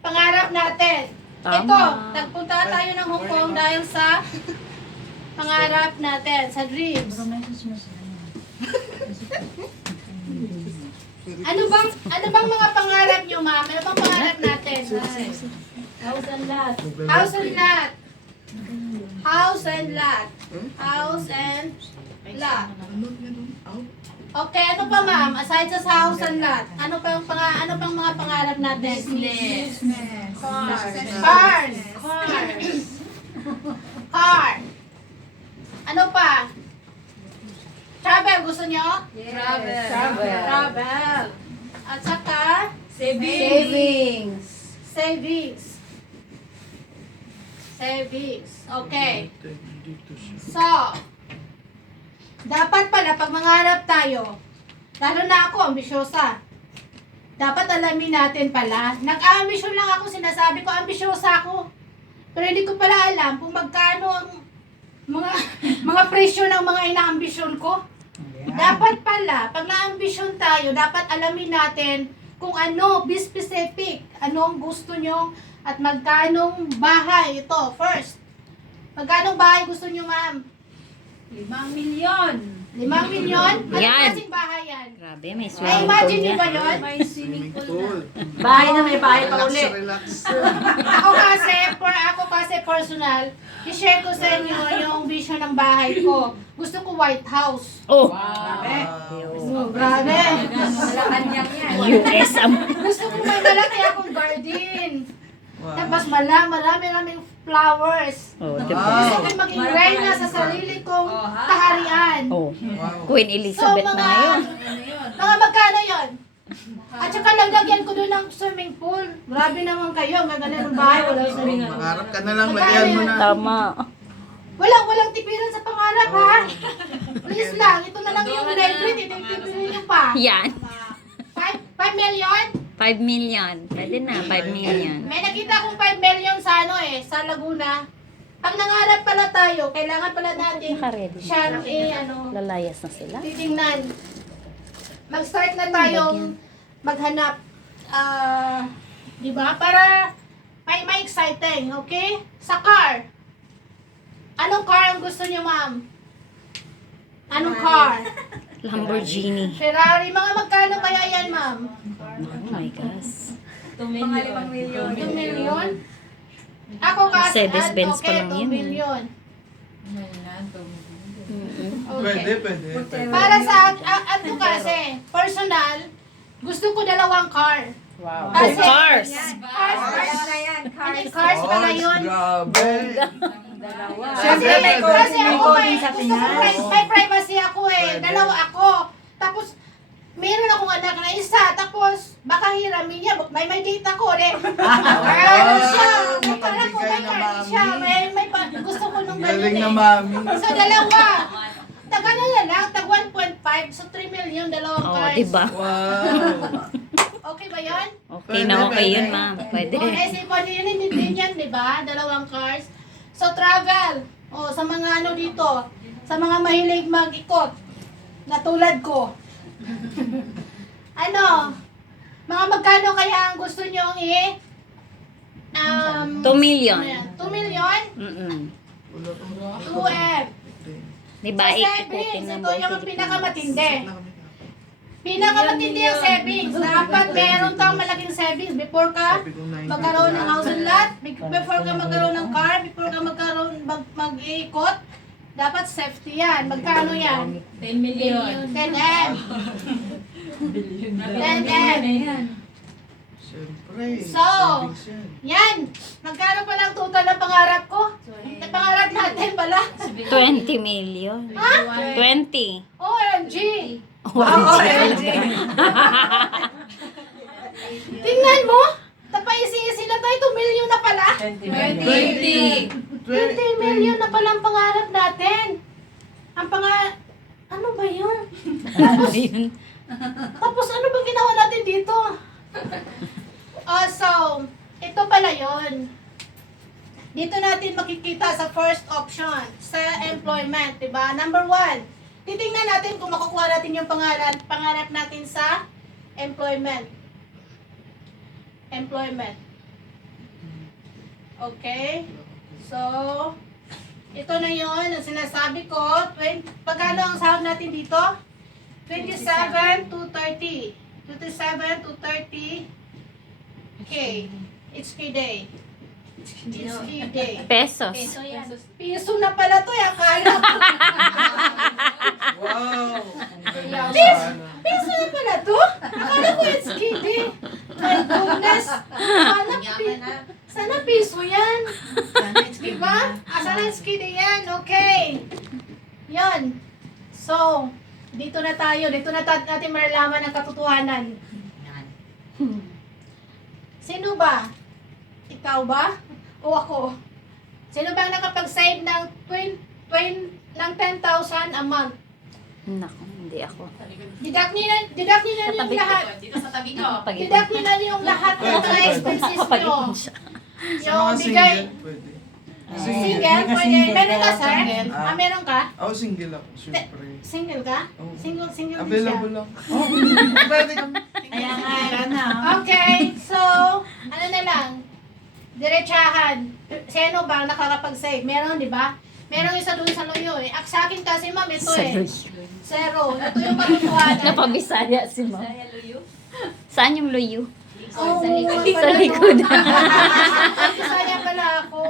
pangarap natin. Tama. Ito, nagpunta tayo ng Hong Kong dahil sa pangarap natin, sa dreams. Ano bang mga pangarap nyo, ma'am? Ano bang pangarap natin? House and lot. House and lot. House and lot. House and lot. Okay, ano pa ma'am? Aside sa house and lot, ano pang mga pangarap natin? Business. Cars. Car. Ano pa? Travel, gusto nyo? Travel. At saka, Savings. savings. Okay. So, dapat pala pag mangarap tayo, lalo na ako, ambisyosa. Dapat alamin natin pala, nag-ambisyon lang ako, sinasabi ko, ambisyosa ako. Pero hindi ko pala alam kung magkano ang mga presyo ng mga inaambisyon ko. Dapat pala, pag na-ambisyon tayo, dapat alamin natin kung ano, be specific, ano ang gusto nyo at magkanong bahay. Ito, first. Magkanong bahay gusto nyo, ma'am? 5 milyon. 5 milyon? Anong Yan. klaseng bahay yan? Grabe, may Ay, swimming pool imagine nyo niya. ba yun? May swimming pool na. Bahay na may bahay pa uli. Relax. Ako kasi personal, i-share ko sa inyo yung vision ng bahay ko. Gusto ko White House. Oh, Oh, grabe. Malacanang yan. US ang... Gusto ko may malaki akong garden. Tapos marami-raming flowers. Oh, Gusto diba? ko maging reyna sa sarili kong kaharian. Oh, Wow. Queen Elizabeth na ngayon. Mga magkano yon? At saka lagyan ko doon ng swimming pool. Grabe naman kayo, maganda ng bahay, wala swimming pool. Mangarap ka na lang, lagyan mo na. Tama. Walang tipiran sa pangarap, ha? Please lang, ito na lang yung library, titipirin nyo pa. Yan. 5 million? 5 million. Pwede na, 5 million. May nakita akong 5 million sa sa Laguna. Pag nangarap pala tayo, kailangan pala natin Naka-ready. siya, Lalayas na sila. titingnan. Mag-start na tayong maghanap. Di ba? Para may exciting, okay? Sa car. Anong car ang gusto niyo, ma'am? Anong car? Lamborghini. Ferrari. Mga magkano kaya yan, ma'am? Oh my gosh. 2 milyon. 2 million? Ako kasi, Mercedes-Benz pa okay, lang 2 yun. million. Pwede, Okay. pwede. Para sa ano kasi, personal, gusto ko 2 car. Wow. Kasi, Cars. Cars. na yan. Cars pala yun. Grabe. Dalawa. Siyempre, may Kasi may ako coding sa gusto ko Pinas. may privacy ako eh. Pwede. 2 ako. Tapos, meron akong anak na isa. Tapos, baka hiramin niya. May date ako eh. Ano siya? May pala ko, may Magbigay na card siya. mami. Gusto ko nung Galing ganun na eh. mami. So, 2. Ano na lang, tag 1.5. So, 3 million, 2 Oh, cars. diba? Wow. Okay ba yun? Okay na okay yun, ma'am. Pwede. Okay, si Pwede yun, hindi yan, di ba? 2 cars. So, travel. O, sa mga ano dito, sa mga mahilig mag-ikot, na tulad ko. Ano, mga magkano kaya ang gusto nyo 2 million. 2 million? 2M. Diba, Sa ikutin savings, ng ito yung bote. pinakamatindi. Pinakamatindi ang savings. Dapat meron kang malaking savings before ka magkaroon ng house and lot, before ka magkaroon ng car, before ka magkaroon mag-iikot, dapat safety yan. Magkano yan? 10 million. 10M. 10M. Ayan. Siyempre. So, savings yan. Yan. Magkano pa lang total ng pangarap ko? Ang pangarap natin pala. 20 million. Ha? 20. OMG. Wow. Tingnan mo. Tapaisi-isi na tayo. 2 million na pala. 20. 20 million na pala ang pangarap natin. Ang ano ba yun? Ayun. Tapos ano ba ginawa natin dito? So, ito pala yun. Dito natin makikita sa first option, sa employment, di ba? Number 1, titingnan natin kung makukuha natin yung pangarap natin sa employment. Employment. Okay? So, ito na yon ang sinasabi ko. Pagkano ang sahod natin dito? 27 to 30. 27 to 30 K. It's K day. It's K day. Pesos. Piso na pala to. Akala ko. Wow! Piso na pala to? Akala ko it's K day. My goodness. Sana piso yan. Diba? Sana it's K day yan. Okay. Yan. So, dito na tayo. Dito na natin malalaman ang katotohanan. Sino ba? Ikaw ba? O ako? Sino ba ang nakapag-save ng 10,000 a month? Naku, hindi ako. Deduct nyo na yung lahat. Dito sa tabi ko. Deduct nyo na yung lahat ng mga expenses nyo. Papagin siya. Sa Yung mga bigay. single, pwede. Single? Pwede. Meron ka, sir? Ah, meron ka? Ako single ako, syempre. Single ka? Oo. Single din siya. Available lang. Oh, pwede kami. Ayan nga. Okay, so, ano na lang, diretsahan. Sino ba ang nakakapag-save? Meron, di ba? Meron isa doon sa Loyo eh. Sa akin kasi, ma'am, ito eh. Zero. Ito yung katotohanan. Napabisaya si Ma'am. Saan yung luyo? Oh, Sa likod. Bisaya pala ako.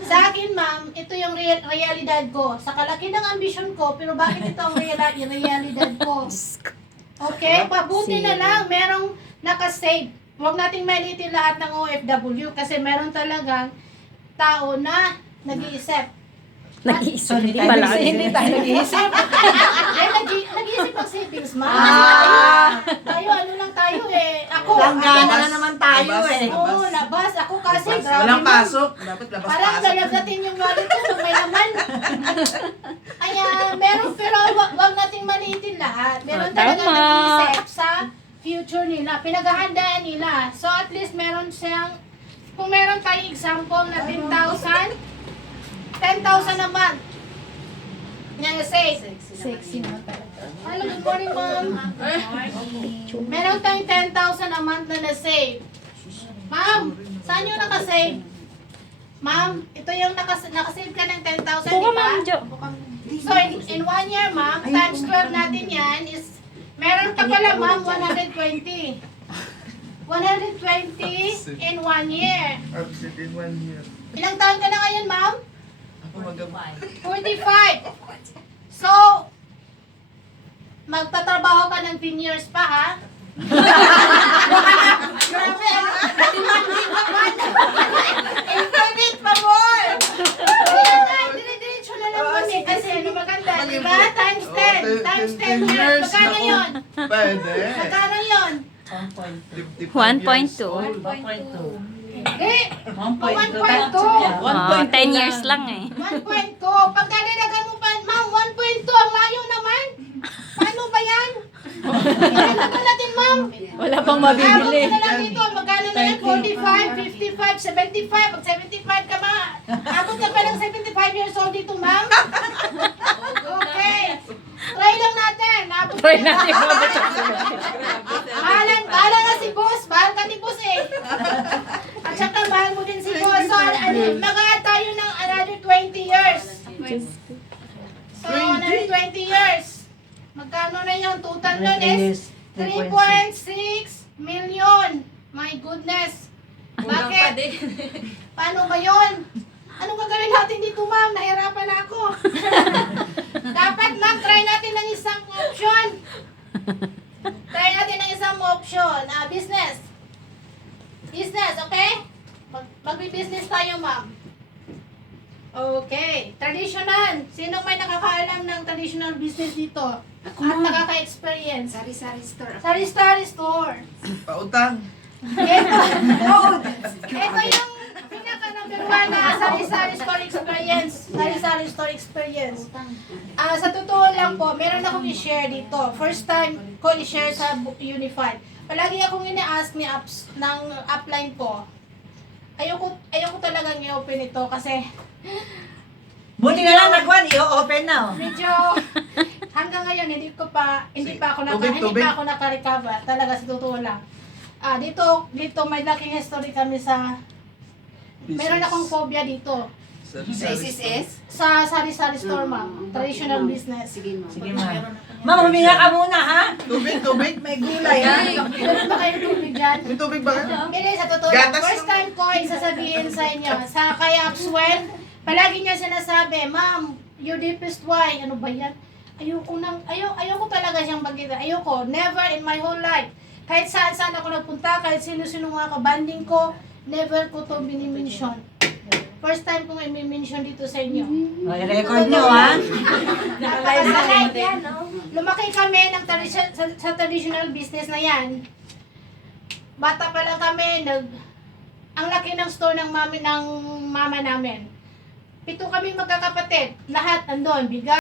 Sa akin, ma'am, ito yung realidad ko. Sa kalaki ng ambisyon ko, pero bakit ito ang realidad ko? Okay, pabuti na lang, merong nakasave. Huwag nating malitin lahat ng OFW kasi meron talagang tao na nag-iisip. Nag-iisip. Hindi pala. Hindi tayo nag-iisip. Nag-iisip ang savings, ma'am. Tayo, ano lang tayo eh. Ako, Langgana na naman tayo eh. Oo, labas. Ako kasi, Labas. grabe Walang ma'am. pasok. Dapat labas Parang pasok. lalagdatin yung wallet ko kung may laman. Meron, pero wag nating maliitin lahat. Meron talaga Tama. nag-iisip sa future nila. Pinaghahandaan nila. So at least meron siyang, kung meron tayong example na 10,000 a month. Nga say, Sexy naman talaga. hello, good morning ma'am. Meron tayong 10,000 a month na na-save. Ma'am, saan yung nakasave? Ma'am, ito yung nakasave ka ng 10,000, Buka, di ba? Ma'am Jo. So, in 1 year, ma'am, times 12 natin yan is, meron ka pala, ma'am, 120. 120 in 1 year. Absent in 1 year. Ilang taon ka na ngayon, ma'am? Ako mag- 45. So, magtatrabaho ka ng 10 years pa, ha? Grabe, demanding naman. Implement pa more. Dire-diretso na lang po eh. Kasi ano maganda, di ba? Times 10. Times 10 years. Magkano yun? Pwede. Magkano yun? 1.2. Hindi. 1.2. 10 years lang eh. 1.2. Pag dadagdagan mo pa, ma'am, 1.2. Ang layo naman. Paano ba yan? Ilagay ko natin, ma'am. Wala pang Abot mabibili. ko na lang dito. Magkano na yan? 45, 55, 75. Pag 75 ka ba? Abot ka pa ng 75 years old dito, ma'am. Okay. Try lang natin. Abot ka Try na. natin. Bahala nga si boss. Bahal ka ni boss eh. At saka mahal mo din si boss. So, mag-add tayo ng another 20 years. So, another 20 years. Magkano na yun? Total nun is 3.6 million. My goodness. Bakit? Paano ba yun? Anong gagawin natin dito, ma'am? Nahirapan na ako. Dapat, ma'am, try natin ng isang option. Try natin ng isang option. Business. Business, okay? Magbi-business tayo, ma'am. Okay. Traditional. Sino may nakakaalam ng traditional business dito? At nakaka-experience? Sari-sari store. Sari-sari store. Pautang. Ito yung pinaka-number 1 na sari-sari store experience. Sari-sari store experience. Sa totoo lang po, meron akong i-share dito. First time ko i-share sa Unified. Palagi akong ina-ask ni apps ng upline ko. Ayoko talagang i-open ito kasi Buti na lang nagwan, i-open na. medyo hanggang ngayon hindi pa ako Tubig. naka-recover talaga sa totoo lang. Dito may laking history kami sa Meron akong phobia dito. Sa SSS? Sa sari-sari store, ma'am. Traditional business. Sige, ma'am. Sige, ma'am. Ma'am, huminga ka muna, ha? Tubig. May gulay, ha? Meron ba kayong tubig dyan? May tubig ba ka? Hindi, sa totoo lang. Gatas First time ko ay sasabihin sa inyo, sa kay Upswell, palagi niya sinasabi, ma'am, your deepest why, ano ba yan? Ayoko talaga siyang bagita. Ayoko, never in my whole life. Kahit saan ako nagpunta, kahit sino-sino mga kabanding ko, never ko to binimension. First time kong i-mention dito sa inyo. O, i-record nyo, ha? Napakasalight yan, no? Lumaki kami ng sa traditional business na yan. Bata pa lang kami, ang laki ng store ng mama namin. 7 kaming magkakapatid. Lahat andon, bigas.